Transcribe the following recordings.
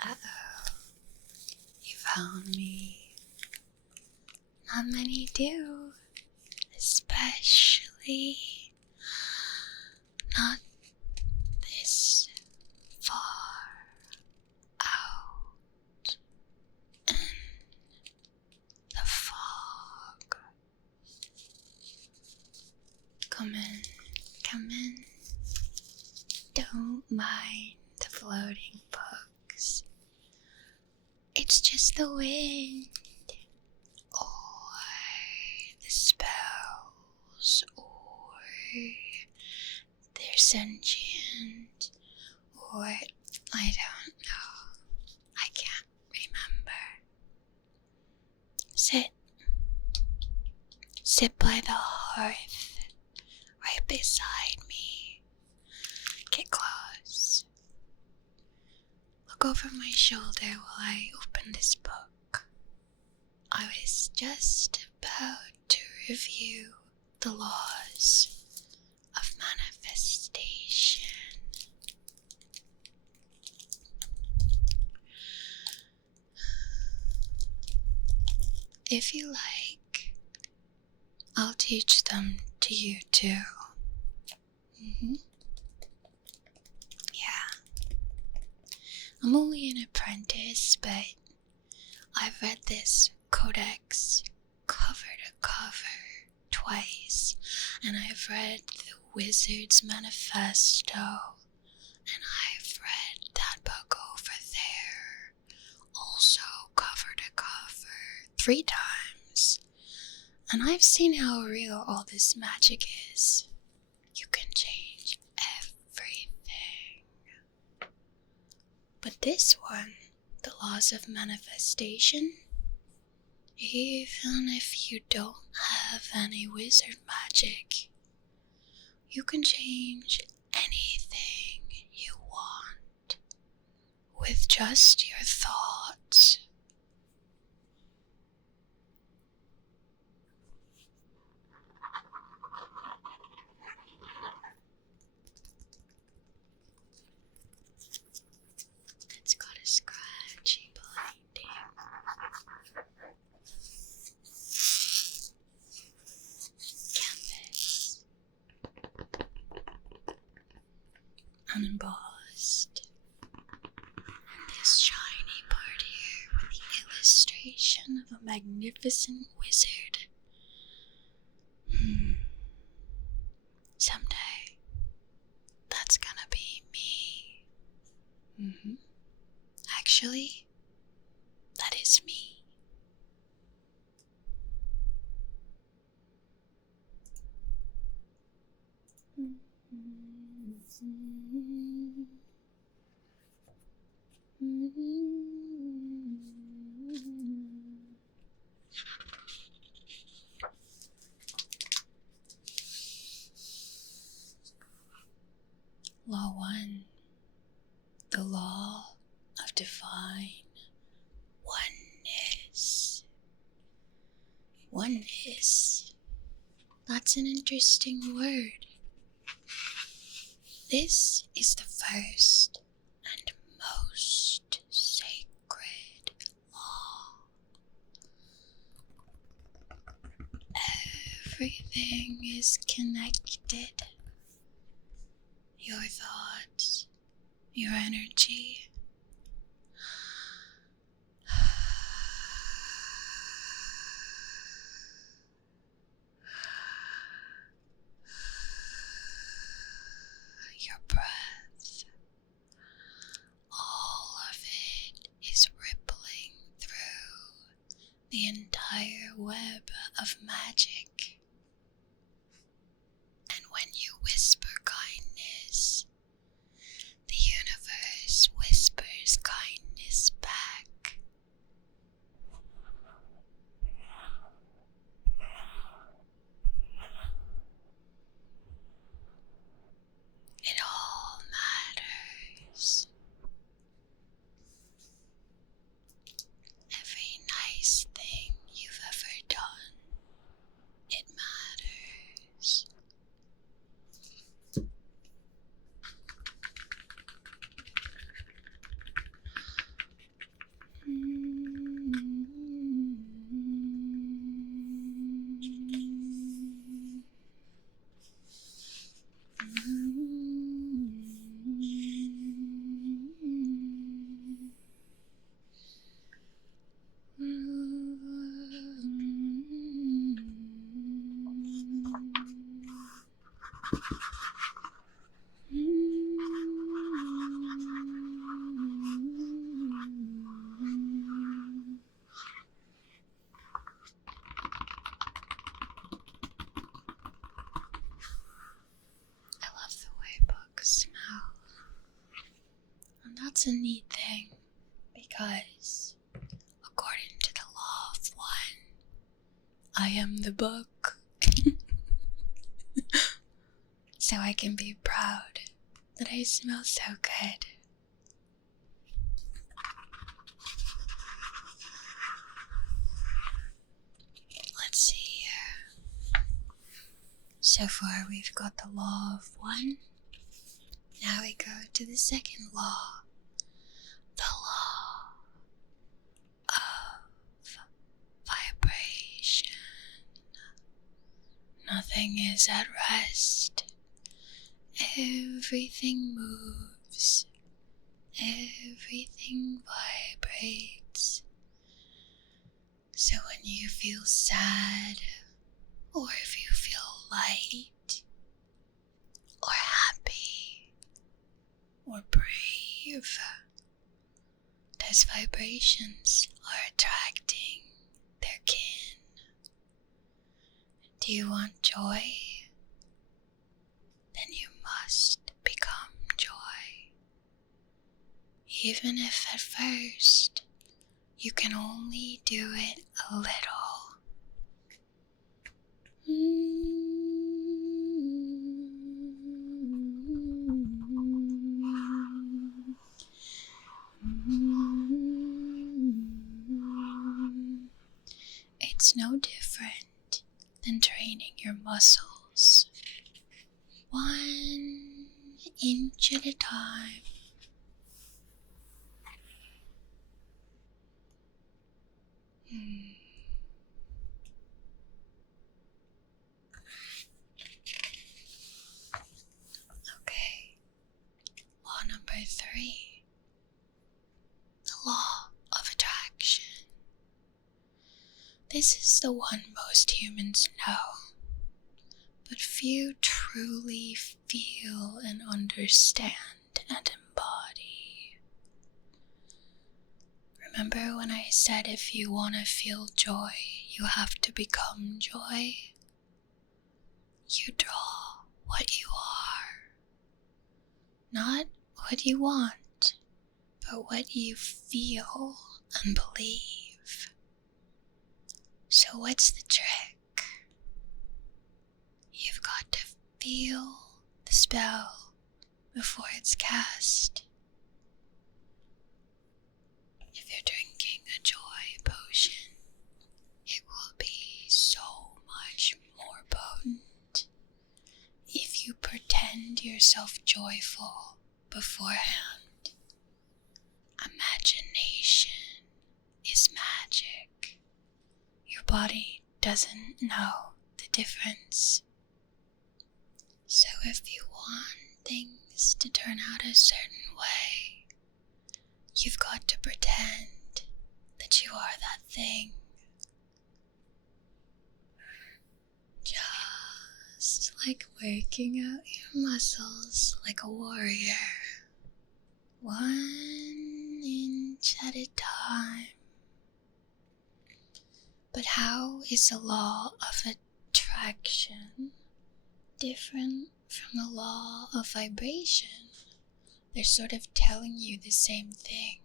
Uh-oh. You found me. Not many do. Especially not this far out in the fog. Come in, come in. Don't mind the floating books. It's just the wind, or the spells, or they're sentient, or I don't know. I can't remember. Sit by the hearth, right beside me. Get close. Look over my shoulder while I open this book. I was just about to review the laws of manifestation. If you like, I'll teach them to you too. Yeah. I'm only an apprentice, but I've read this codex cover to cover twice, and I've read the Wizard's Manifesto, and I've read that book over there, also cover to cover 3 times, and I've seen how real all this magic is. You can change everything. But this one, the laws of manifestation, even if you don't have any wizard magic, you can change anything you want with just your thoughts. It's got a scratchy binding. Canvas. Unembossed. And this shiny part here with the illustration of a magnificent wizard. Someday, that's gonna be me. Actually, that is me. Law 1. The Law of Divine Oneness. Oneness. That's an interesting word. This is the first and most sacred law. Everything is connected. Your thoughts, your energy, your breath, all of it is rippling through the entire web of magic. And when you whisper kindness, the universe whispers kindness back. It all matters. Every nice thing you've ever done, that's a neat thing, because according to the Law of One, I am the book. So I can be proud that I smell so good. Let's see here. So far we've got the Law of One. Now we go to the second law. The Law of Vibration. Nothing is at rest. Everything moves. Everything vibrates. So when you feel sad, or if you feel light, or happy, or brave, those vibrations are attracting their kin. Do you want joy? Then you must become joy. Even if at first you can only do it a little. It's no different than training your muscles. 1 inch at a time. Okay. Law number 3. The law of attraction. This is the one most humans know, but few truly feel and understand and embody. Remember when I said if you want to feel joy, you have to become joy? You draw what you are. Not what you want, but what you feel and believe. So what's the trick? You've got to feel the spell before it's cast. If you're drinking a joy potion, it will be so much more potent if you pretend yourself joyful beforehand. Imagination is magic. Your body doesn't know the difference. So if you want things to turn out a certain way, you've got to pretend that you are that thing. Just like working out your muscles like a warrior. 1 inch at a time. But how is the law of attraction different from the law of vibration? They're sort of telling you the same thing.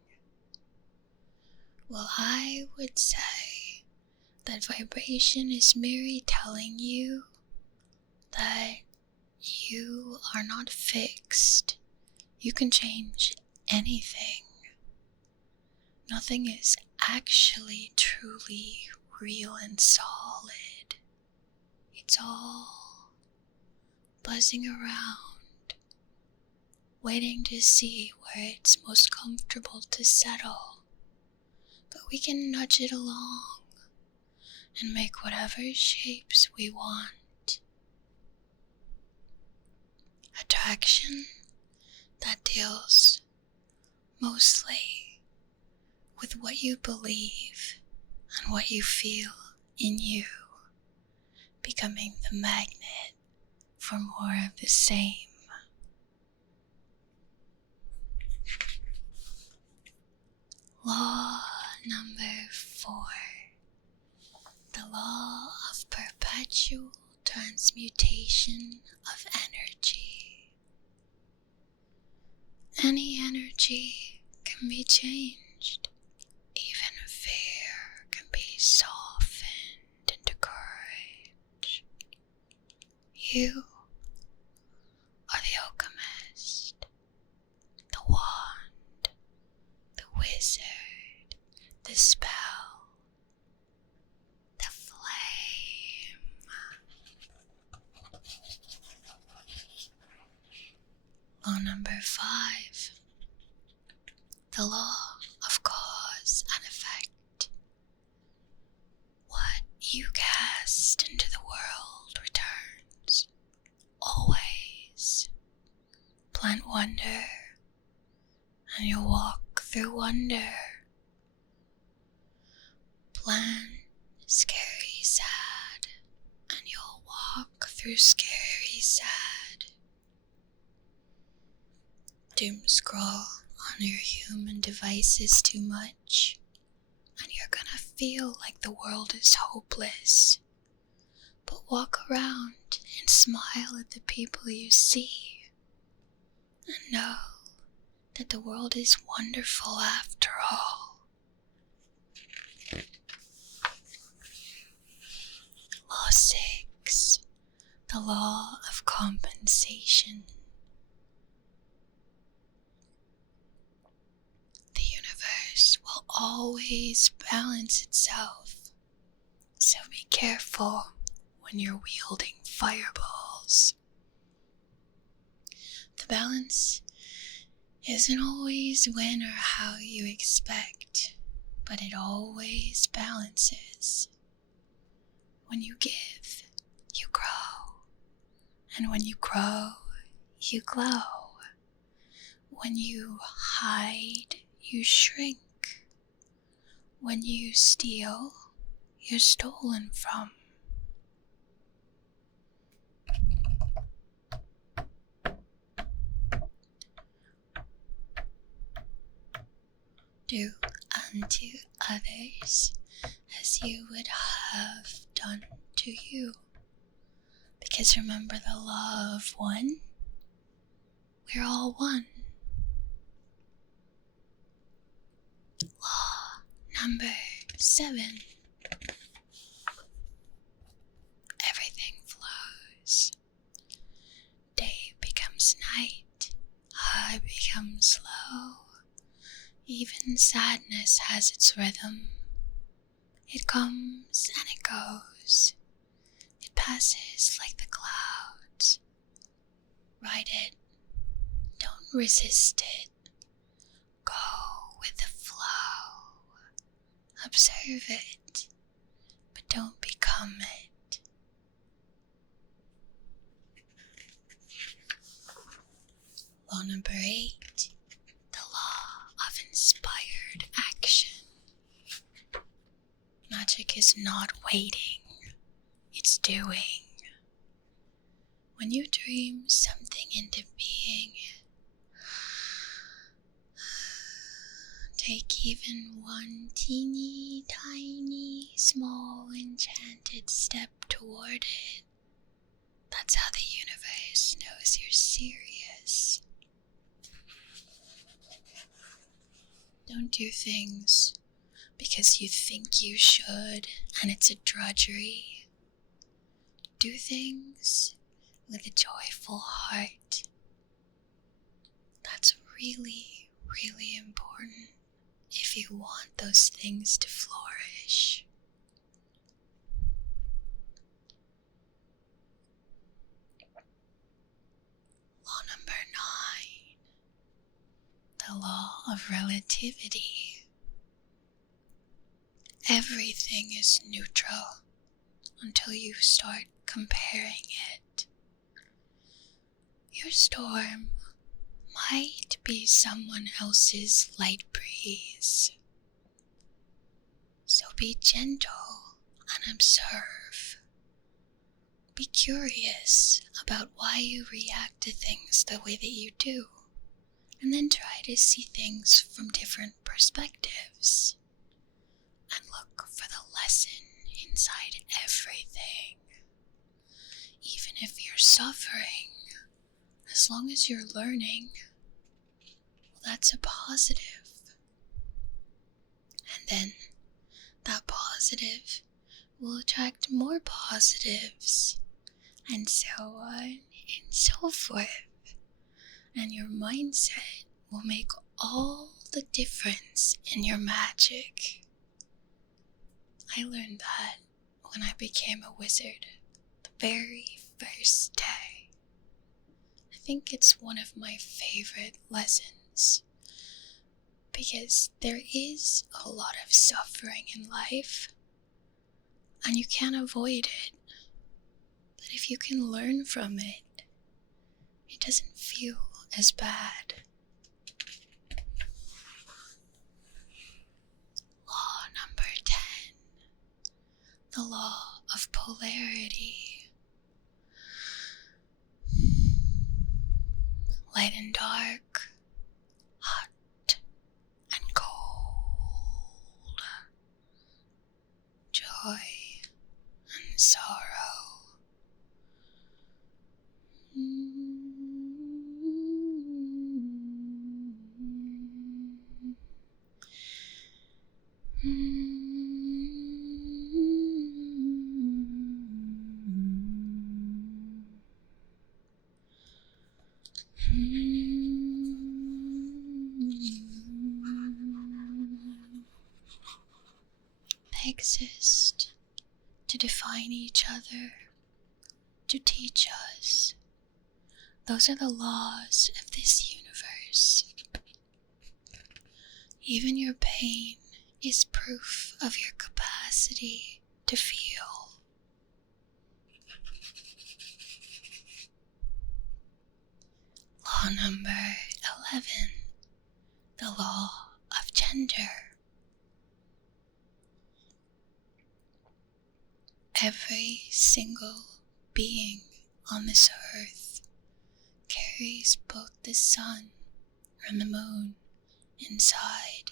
Well, I would say that vibration is merely telling you that you are not fixed. You can change anything. Nothing is actually truly real and solid. It's all buzzing around, waiting to see where it's most comfortable to settle. But we can nudge it along and make whatever shapes we want. Attraction that deals mostly with what you believe and what you feel in you, becoming the magnet for more of the same. Law number 4. The law of perpetual transmutation of energy. Any energy can be changed. Even fear can be softened into courage. You are the alchemist, the wand, the wizard, the spell, the flame. Law number 5. The law of cause and effect. What you cast into the world returns. Always. Plant wonder, and you'll walk through wonder. Plant scary sad, and you'll walk through scary sad. Doom scroll on your human devices too much, and you're gonna feel like the world is hopeless. But walk around and smile at the people you see, and know that the world is wonderful after all. Law 6. The law of compensation. The universe will always balance itself, so be careful when you're wielding fireballs. The balance isn't always when or how you expect, but it always balances. When you give, you grow. And when you grow, you glow. When you hide, you shrink. When you steal, you're stolen from. Do unto others as you would have done to you. Because remember the law of one? We're all one. Law number 7. Everything flows. Day becomes night. High becomes low. Even sadness has its rhythm. It comes and it goes. It passes like the clouds. Ride it. Don't resist it. Go with the flow. Observe it, but don't become it. Law number 8. The law of inspired action. Magic is not waiting, it's doing. When you dream something into being, take even one teeny tiny small enchanted step toward it. That's how the universe knows you're serious. Don't do things because you think you should and it's a drudgery. Do things with a joyful heart. That's really, really important if you want those things to flourish. Law number 9. The law of relativity. Everything is neutral until you start comparing it. Your storm might be someone else's light breeze. So be gentle and observe. Be curious about why you react to things the way that you do, and then try to see things from different perspectives. And look for the lesson inside everything. Even if you're suffering, as long as you're learning, well, that's a positive. And then that positive will attract more positives, and so on and so forth. And your mindset will make all the difference in your magic. I learned that when I became a wizard the very first day. I think it's one of my favorite lessons, because there is a lot of suffering in life, and you can't avoid it. But if you can learn from it, it doesn't feel as bad. Law number 10. The law of polarity. Light and dark, hot and cold, joy and sorrow. They exist to define each other, to teach us. Those are the laws of this universe. Even your pain is proof of your capacity to feel. Law number 11. The law of gender. Every single being on this earth carries both the sun and the moon inside.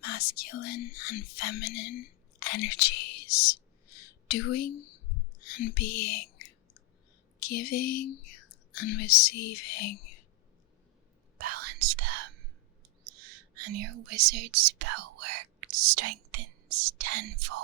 Masculine and feminine energies, doing and being, giving and receiving. Balance them, and your wizard spell work strengthens tenfold.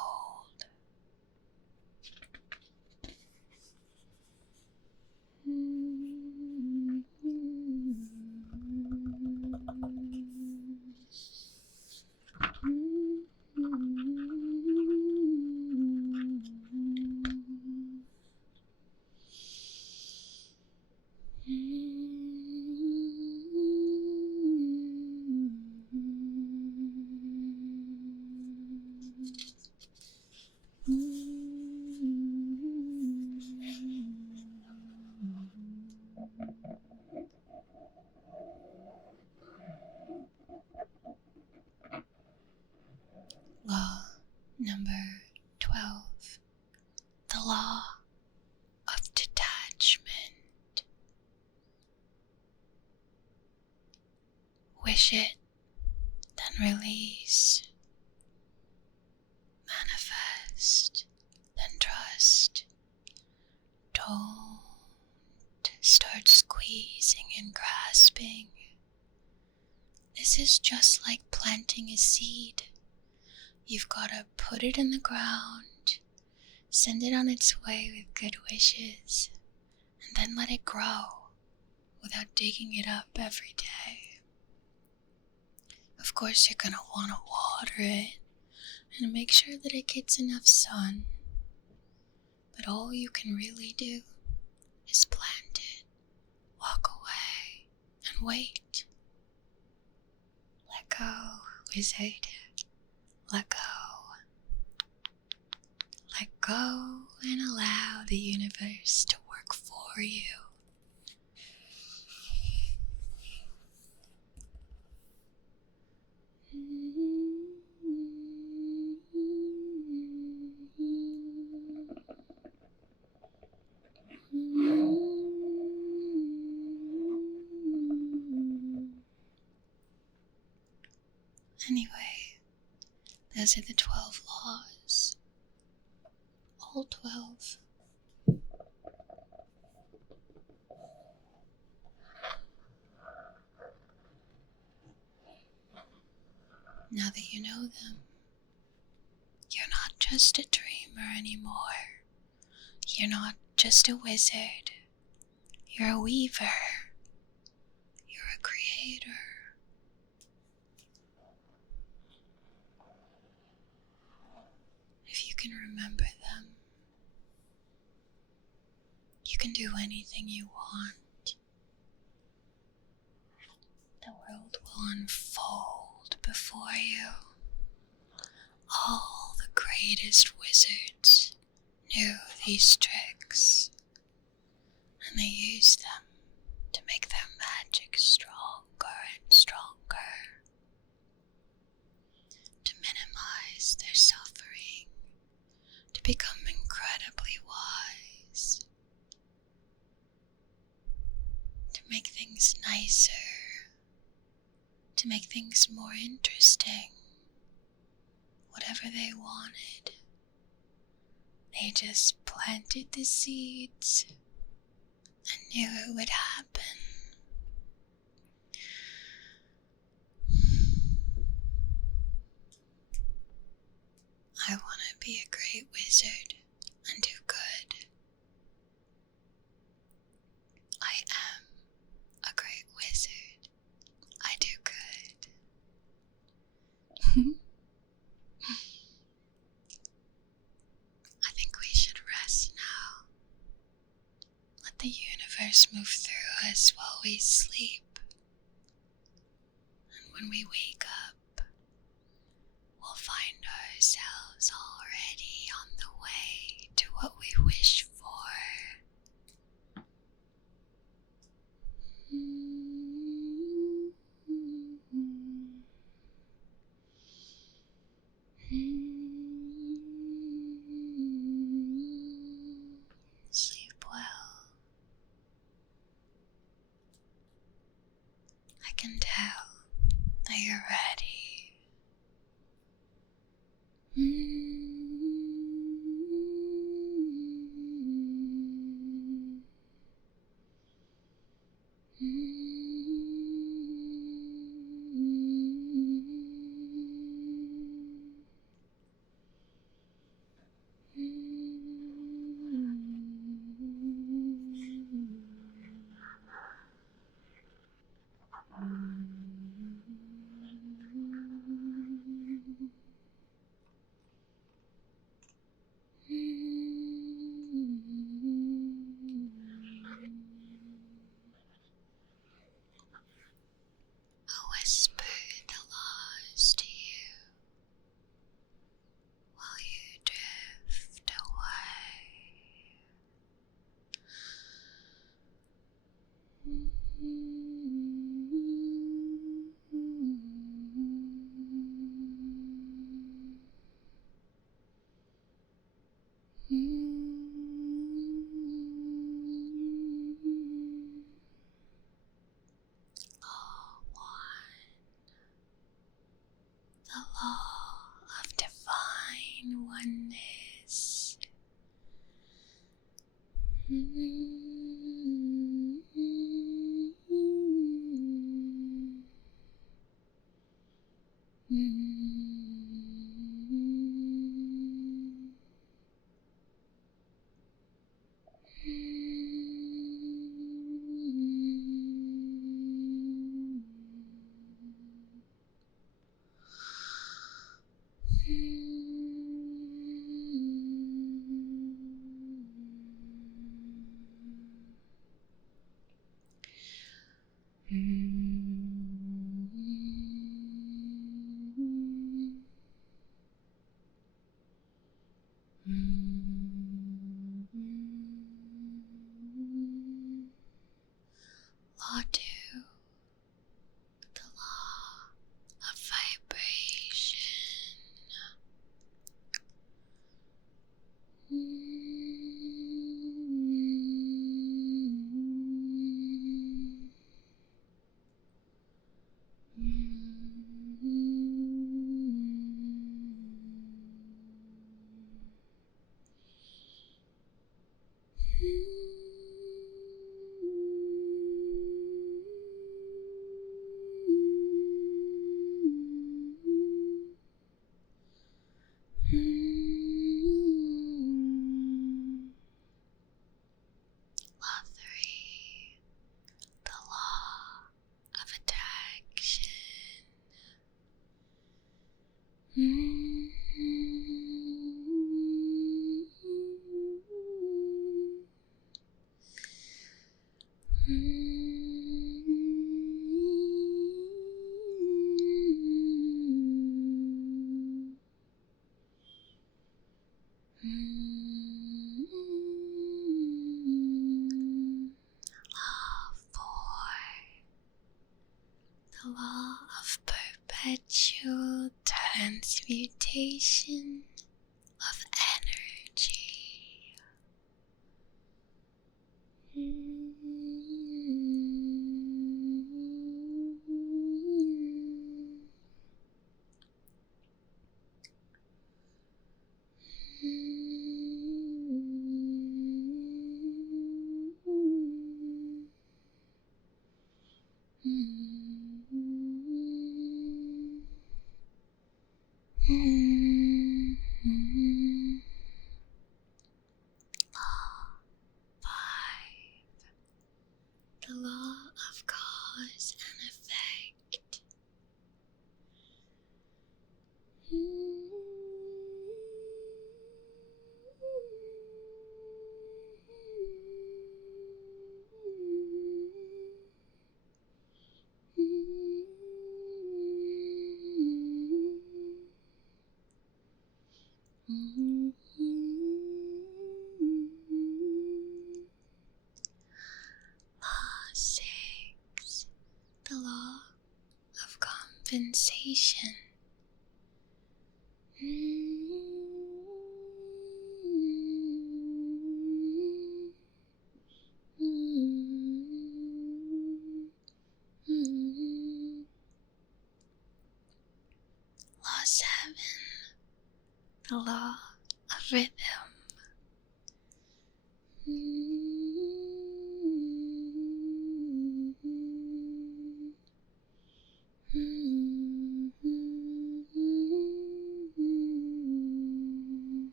Law number 12. The law of detachment. Wish it, then release. Manifest, then trust. Don't start squeezing and grasping. This is just like planting a seed. You've got to put it in the ground, send it on its way with good wishes, and then let it grow without digging it up every day. Of course, you're going to want to water it and make sure that it gets enough sun. But all you can really do is plant it, walk away, and wait. Let go, wizard. Let go. Let go and allow the universe to work for you. Anyway, those are the 12 laws. All 12. Now that you know them, you're not just a dreamer anymore. You're not just a wizard. You're a weaver. You're a creator. If you can remember them, you can do anything you want. The world will unfold before you. All the greatest wizards knew these tricks, and they used them to make their magic stronger and stronger, to minimize their suffering, to become incredibly wise, to make things nicer, to make things more interesting. Whatever they wanted, they just planted the seeds and knew it would happen. I want to be a great wizard and do good. I am a great wizard. I do good. I think we should rest now. Let the universe move through us while we sleep. And when we wake up, we'll find ourselves already on the way to what we wish for. Sleep well. I can tell that you're ready. I'll whisper the laws to you while you drift away. The law of divine oneness. Law 2, the law of vibration. The law of perpetual transmutation of energy. Law 5. The law of cause and effect. Law 6. The law of compensation. Law 7. The law of rhythm.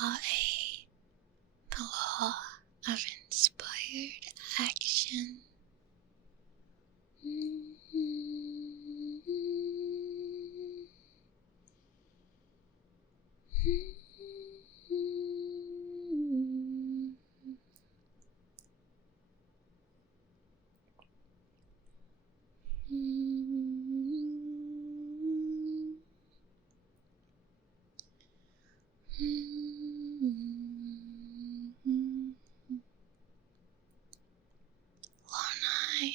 Law 8. The law of inspired action. Law 9.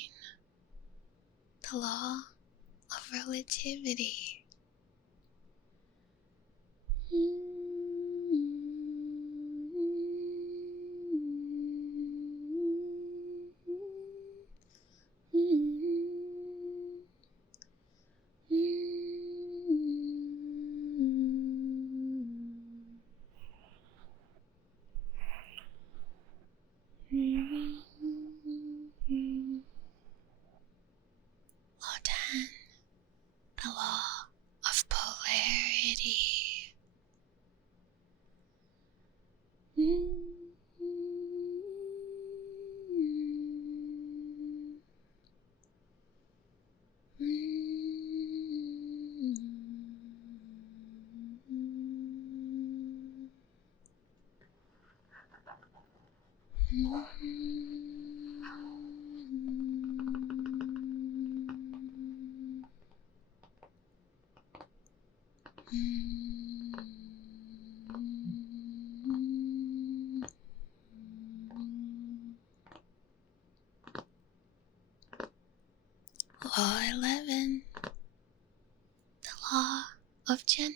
The law of relativity. Law 10. The law of polarity. Law 11. The law of gender.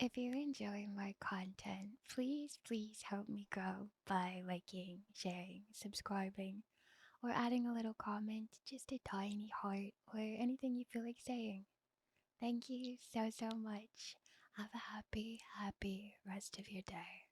If you're enjoying my content, please help me grow by liking, sharing, subscribing, or adding a little comment, just a tiny heart, or anything you feel like saying. Thank you so much. Have a happy rest of your day.